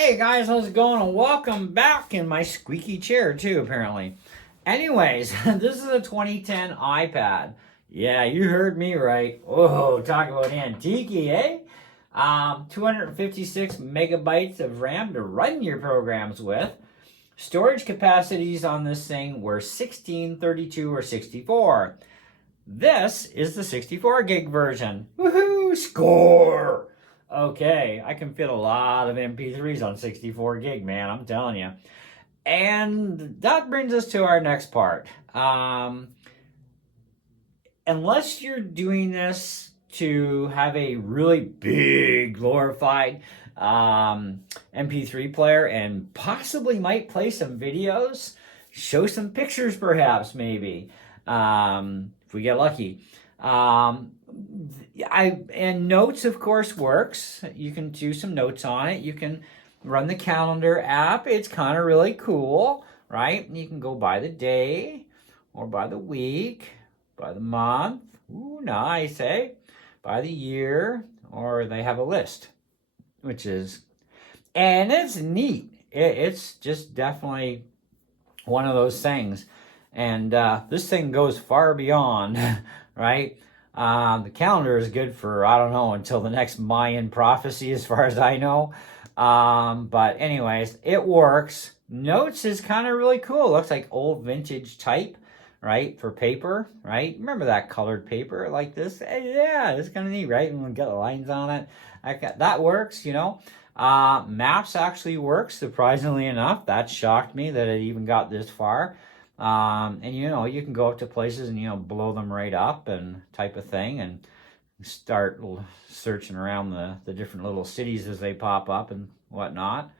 Hey guys, how's it going? And welcome back in my squeaky chair too, apparently. Anyways, this is a 2010 iPad. Yeah, you heard me right. Whoa, talk about antique, eh? 256 megabytes of RAM to run your programs with. Storage capacities on this thing were 16, 32, or 64. This is the 64 gig version. Woohoo! Score! Okay, I can fit a lot of MP3s on 64 gig, man, I'm telling you. And that brings us to our next part. Unless you're doing this to have a really big, glorified MP3 player and possibly might play some videos, show some pictures perhaps, maybe, if we get lucky. And notes, of course, works. You can do some notes on it. You can run the calendar app. It's kind of really cool, right? You can go by the day or by the week, by the month. Ooh, nice, eh? By the year, or they have a list, which is, and it's neat. It's just definitely one of those things. And this thing goes far beyond, right? The calendar is good for, I don't know, until the next Mayan prophecy, as far as I know. But anyways, it works. Notes is kind of really cool. It looks like old vintage type, right? For paper, right? Remember that colored paper like this? Yeah, it's kind of neat, right? And we got the lines on it. That works, you know. Maps actually works, surprisingly enough. That shocked me that it even got this far. And you know, you can go up to places and, you know, blow them right up and type of thing and start searching around the different little cities as they pop up and whatnot,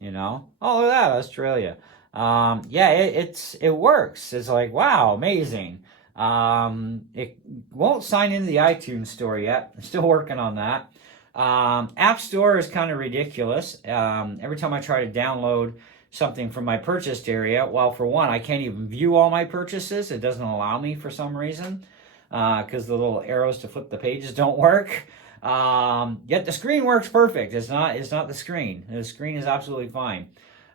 you know. Oh, look at that, Australia. Yeah, it works. It's like, wow, amazing. It won't sign into the iTunes store yet. I'm still working on that. App Store is kind of ridiculous. Every time I try to download something from my purchased area, well, for one, I can't even view all my purchases. It doesn't allow me for some reason, because the little arrows to flip the pages don't work. Yet the screen works perfect. It's not the screen. The screen is absolutely fine.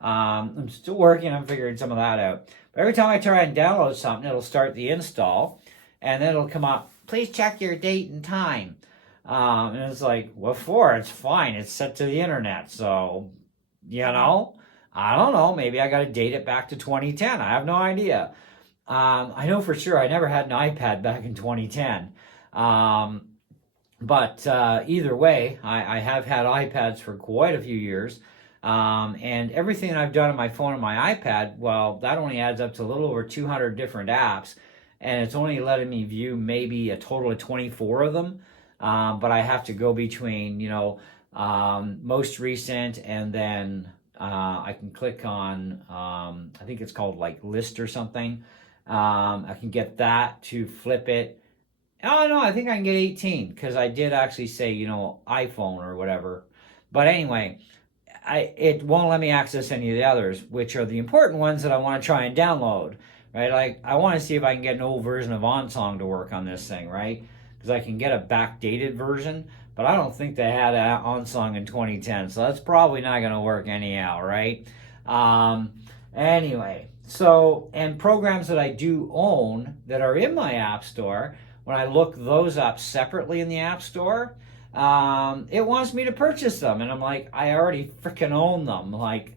I'm still working on figuring some of that out. But every time I try and download something, it'll start the install, and then it'll come up, please check your date and time. And it's like, what for? It's fine. It's set to the internet. So, you know, I don't know. Maybe I got to date it back to 2010. I have no idea. I know for sure I never had an iPad back in 2010. But either way, I have had iPads for quite a few years. And everything I've done on my phone and my iPad, well, that only adds up to a little over 200 different apps. And it's only letting me view maybe a total of 24 of them. But I have to go between, you know, most recent, and then I can click on, I think it's called like list or something. I can get that to flip it. Oh, no, I think I can get 18 because I did actually say, you know, iPhone or whatever. But anyway, it won't let me access any of the others, which are the important ones that I want to try and download, right? Like, I want to see if I can get an old version of OnSong to work on this thing, right? Because I can get a backdated version, but I don't think they had OnSong in 2010, so that's probably not going to work anyhow, right? Anyway, so, and programs that I do own that are in my App Store, when I look those up separately in the App Store, it wants me to purchase them, and I'm like, I already freaking own them. Like,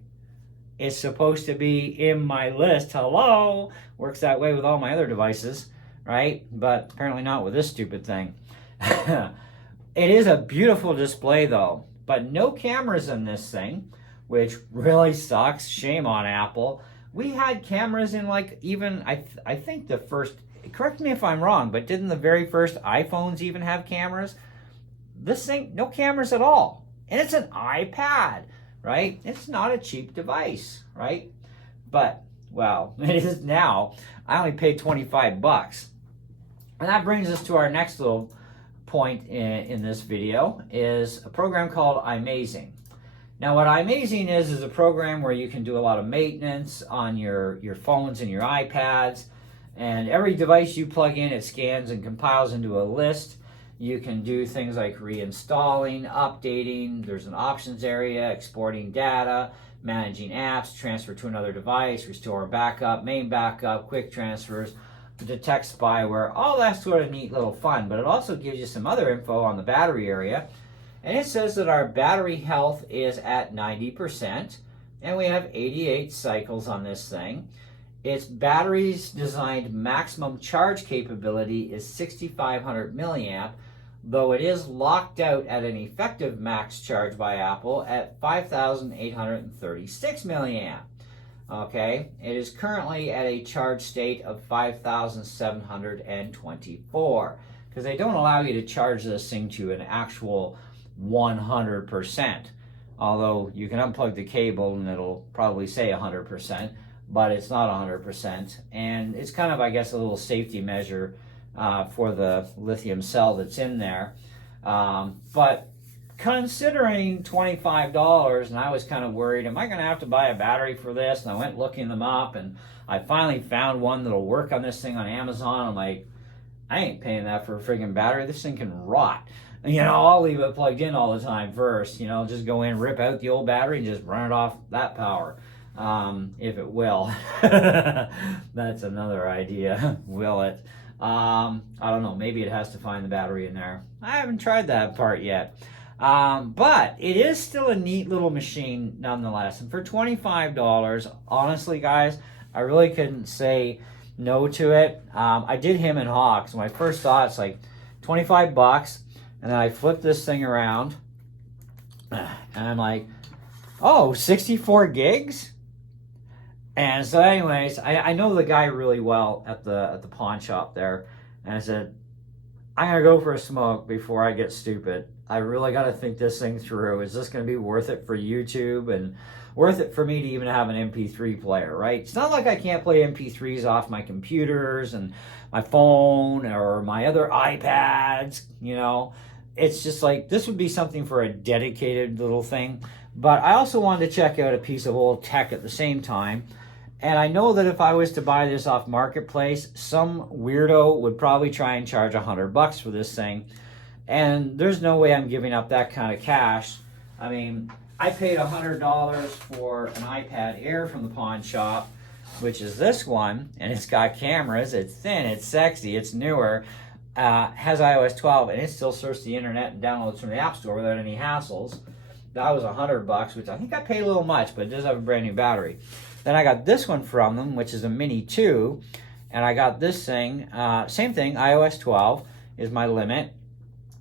it's supposed to be in my list. Hello? Works that way with all my other devices, right? But apparently not with this stupid thing. It is a beautiful display though, but no cameras in this thing, which really sucks. Shame on Apple. We had cameras in, like, even, I think the first, correct me if I'm wrong, but didn't the very first iPhones even have cameras? This thing, no cameras at all. And it's an iPad, right? It's not a cheap device, right? But, well, it is now. I only paid 25 bucks. And that brings us to our next little point in this video, is a program called Imzing. Now, what Imzing is a program where you can do a lot of maintenance on your phones and your iPads, and every device you plug in, it scans and compiles into a list, You can do things like reinstalling, updating. There's an options area, exporting data, managing apps, transfer to another device, restore backup, main backup, quick transfers, detect spyware, all that sort of neat little fun. But it also gives you some other info on the battery area. And it says that our battery health is at 90%, and we have 88 cycles on this thing. Its battery's designed maximum charge capability is 6,500 milliamp, though it is locked out at an effective max charge by Apple at 5,836 milliamp. Okay, it is currently at a charge state of 5,724, because they don't allow you to charge this thing to an actual 100%. Although you can unplug the cable and it'll probably say 100%, but it's not 100%. And it's kind of, I guess, a little safety measure for the lithium cell that's in there. But considering $25, and I was kind of worried, am I going to have to buy a battery for this? And I went looking them up, and I finally found one that'll work on this thing on Amazon. I'm like, I ain't paying that for a friggin' battery. This thing can rot. You know, I'll leave it plugged in all the time first. You know, just go in, rip out the old battery, and just run it off that power, if it will. That's another idea. Will it? I don't know. Maybe it has to find the battery in there. I haven't tried that part yet. But it is still a neat little machine nonetheless. And for $25, honestly, guys, I really couldn't say no to it. I did him and haw, because my first thought, it's like $25. And then I flip this thing around, and I'm like, oh, 64 gigs? And so anyways, I know the guy really well at the pawn shop there. And I said, I'm going to go for a smoke before I get stupid. I really got to think this thing through. Is this going to be worth it for YouTube and worth it for me to even have an MP3 player, right? It's not like I can't play MP3s off my computers and my phone or my other iPads, you know. It's just like, this would be something for a dedicated little thing. But I also wanted to check out a piece of old tech at the same time. And I know that if I was to buy this off Marketplace, some weirdo would probably try and charge $100 for this thing. And there's no way I'm giving up that kind of cash. I mean, I paid $100 for an iPad Air from the pawn shop, which is this one. And it's got cameras, it's thin, it's sexy, it's newer. Has iOS 12, and it still surfs the internet and downloads from the App Store without any hassles. That was $100, which I think I paid a little much, but it does have a brand new battery. Then I got this one from them, which is a Mini 2, and I got this thing, same thing, iOS 12 is my limit,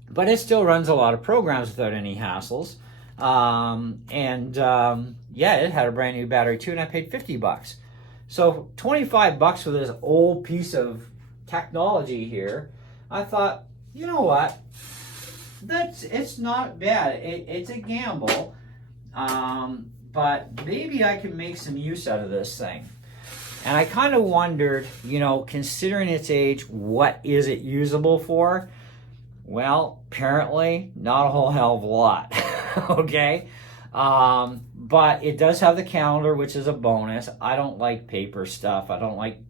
but it still runs a lot of programs without any hassles. Yeah, it had a brand new battery too, and I paid $50. So $25 for this old piece of technology here. I thought, you know what? It's not bad. It's a gamble, but maybe I can make some use out of this thing. And I kind of wondered, you know, considering its age, what is it usable for? Well, apparently not a whole hell of a lot. Okay, but it does have the calendar, which is a bonus. I don't like paper stuff. I don't like,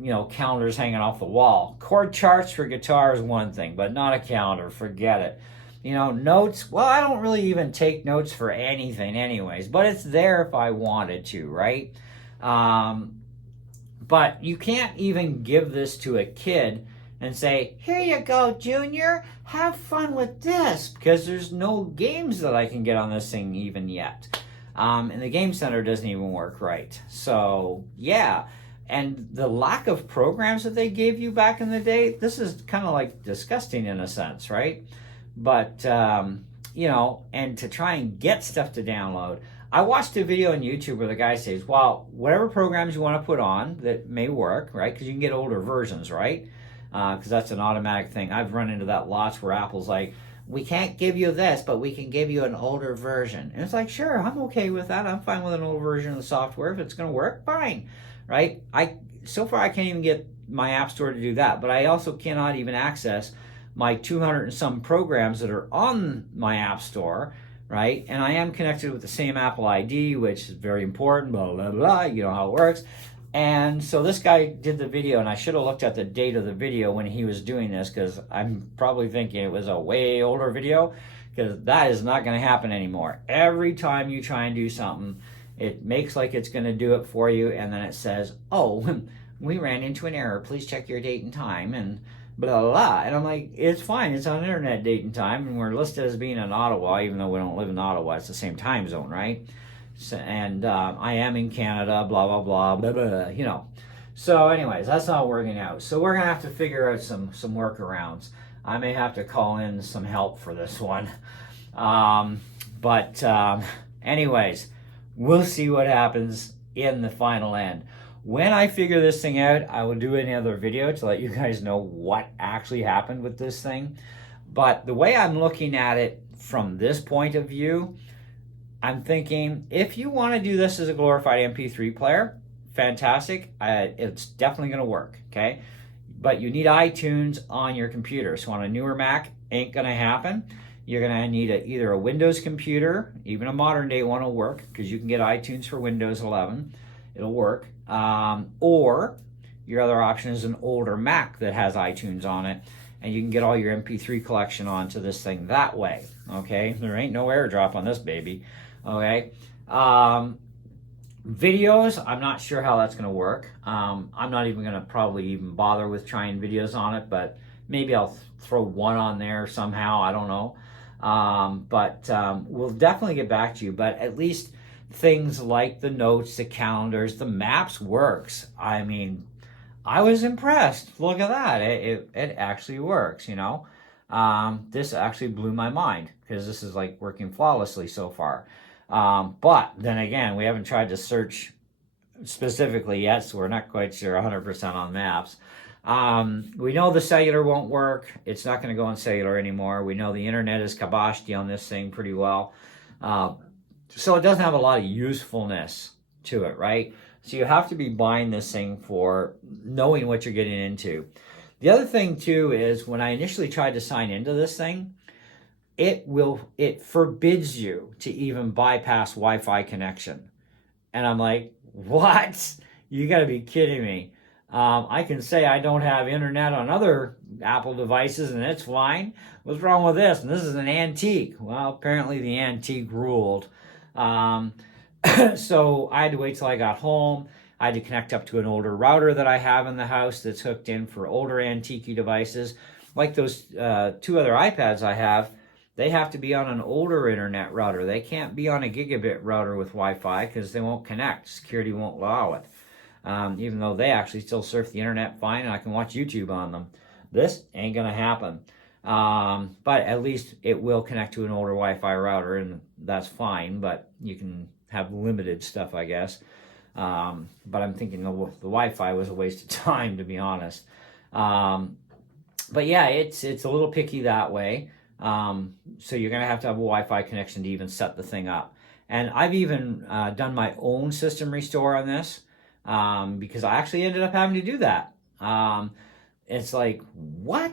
you know, calendars hanging off the wall. Chord charts for guitar is one thing, but not a calendar. Forget it. You know, notes, well, I don't really even take notes for anything anyways, but it's there if I wanted to, right? But you can't even give this to a kid and say, here you go, Junior, have fun with this, because there's no games that I can get on this thing even yet. And the Game Center doesn't even work right. So, yeah. And the lack of programs that they gave you back in the day, this is kind of like disgusting in a sense, right? But, you know, and to try and get stuff to download. I watched a video on YouTube where the guy says, well, whatever programs you want to put on that may work, right? Because you can get older versions, right? Because that's an automatic thing. I've run into that lots where Apple's like, we can't give you this, but we can give you an older version. And it's like, sure, I'm okay with that. I'm fine with an old version of the software. If it's going to work, fine. Right? So far I can't even get my App Store to do that, but I also cannot even access my 200 and some programs that are on my App Store, right? And I am connected with the same Apple ID, which is very important, blah, blah, blah, you know how it works. And so this guy did the video, and I should have looked at the date of the video when he was doing this, because I'm probably thinking it was a way older video, because that is not going to happen anymore. Every time you try and do something, it makes like it's going to do it for you, and then it says, oh, we ran into an error. Please check your date and time, and blah, blah, blah. And I'm like, it's fine. It's on internet date and time, and we're listed as being in Ottawa, even though we don't live in Ottawa. It's the same time zone, right? So, and I am in Canada, blah, blah, blah, blah, blah, you know. So anyways, that's not working out. So we're going to have to figure out some workarounds. I may have to call in some help for this one. Anyways, we'll see what happens in the final end. When I figure this thing out, I will do another video to let you guys know what actually happened with this thing. But the way I'm looking at it from this point of view, I'm thinking, if you want to do this as a glorified MP3 player, fantastic. It's definitely going to work, okay? But you need iTunes on your computer. So on a newer Mac, ain't going to happen. You're going to need either a Windows computer, even a modern day one will work, because you can get iTunes for Windows 11. It'll work. Or your other option is an older Mac that has iTunes on it, and you can get all your MP3 collection onto this thing that way, okay? There ain't no airdrop on this baby. Okay, videos, I'm not sure how that's going to work. I'm not even going to probably even bother with trying videos on it, but maybe I'll throw one on there somehow. I don't know. We'll definitely get back to you. But at least things like the notes, the calendars, the maps works. I mean, I was impressed. Look at that. It actually works, you know. This actually blew my mind, because this is like working flawlessly so far. But then again, we haven't tried to search specifically yet, so we're not quite sure 100% on maps. We know the cellular won't work. It's not going to go on cellular anymore. We know the internet is kabashti on this thing pretty well. So it doesn't have a lot of usefulness to it, right? So you have to be buying this thing for knowing what you're getting into. The other thing too is, when I initially tried to sign into this thing, it forbids you to even bypass Wi-Fi connection. And I'm like, what? You got to be kidding me. I can say I don't have internet on other Apple devices and it's fine. What's wrong with this? And this is an antique. Well, apparently the antique ruled. So I had to wait till I got home. I had to connect up to an older router that I have in the house that's hooked in for older antique devices. Like those two other iPads I have, they have to be on an older internet router. They can't be on a gigabit router with Wi-Fi, because they won't connect. Security won't allow it. Even though they actually still surf the internet fine and I can watch YouTube on them. This ain't going to happen. But at least it will connect to an older Wi-Fi router, and that's fine, but you can have limited stuff, I guess. But I'm thinking the Wi-Fi was a waste of time, to be honest. But yeah, it's a little picky that way. So you're going to have a Wi-Fi connection to even set the thing up. And I've even done my own system restore on this, because I actually ended up having to do that. It's like, what?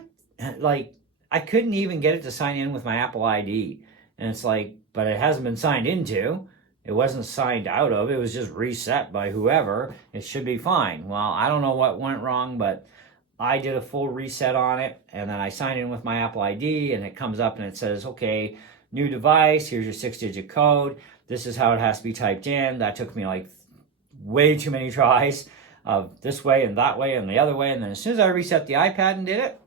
Like, I couldn't even get it to sign in with my Apple ID. And it's like, but it hasn't been signed into. It wasn't signed out of. It was just reset by whoever. It should be fine. Well, I don't know what went wrong, but I did a full reset on it, and then I signed in with my Apple ID, and it comes up and it says, okay, new device, here's your 6-digit code. This is how it has to be typed in. That took me like way too many tries of this way and that way and the other way. And then as soon as I reset the iPad and did it,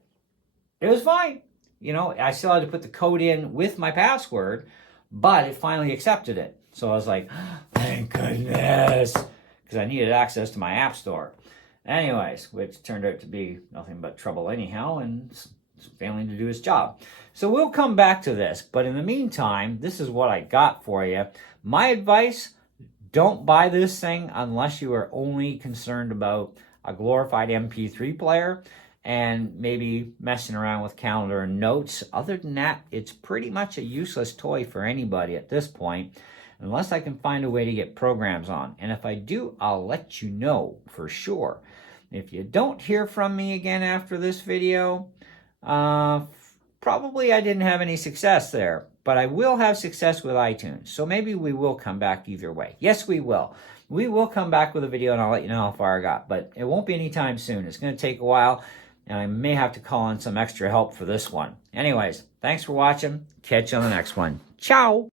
it was fine. You know, I still had to put the code in with my password, but it finally accepted it. So I was like, thank goodness, because I needed access to my app store. Anyways, which turned out to be nothing but trouble anyhow, and failing to do his job. So we'll come back to this, but in the meantime, this is what I got for you. My advice, don't buy this thing unless you are only concerned about a glorified MP3 player and maybe messing around with calendar and notes. Other than that, it's pretty much a useless toy for anybody at this point, unless I can find a way to get programs on. And if I do, I'll let you know for sure. If you don't hear from me again after this video, probably I didn't have any success there. But I will have success with iTunes. So maybe we will come back either way. Yes, we will. we will come back with a video and I'll let you know how far I got, but it won't be anytime soon. It's going to take a while, and I may have to call in some extra help for this one. Anyways, thanks for watching. Catch you on the next one. Ciao!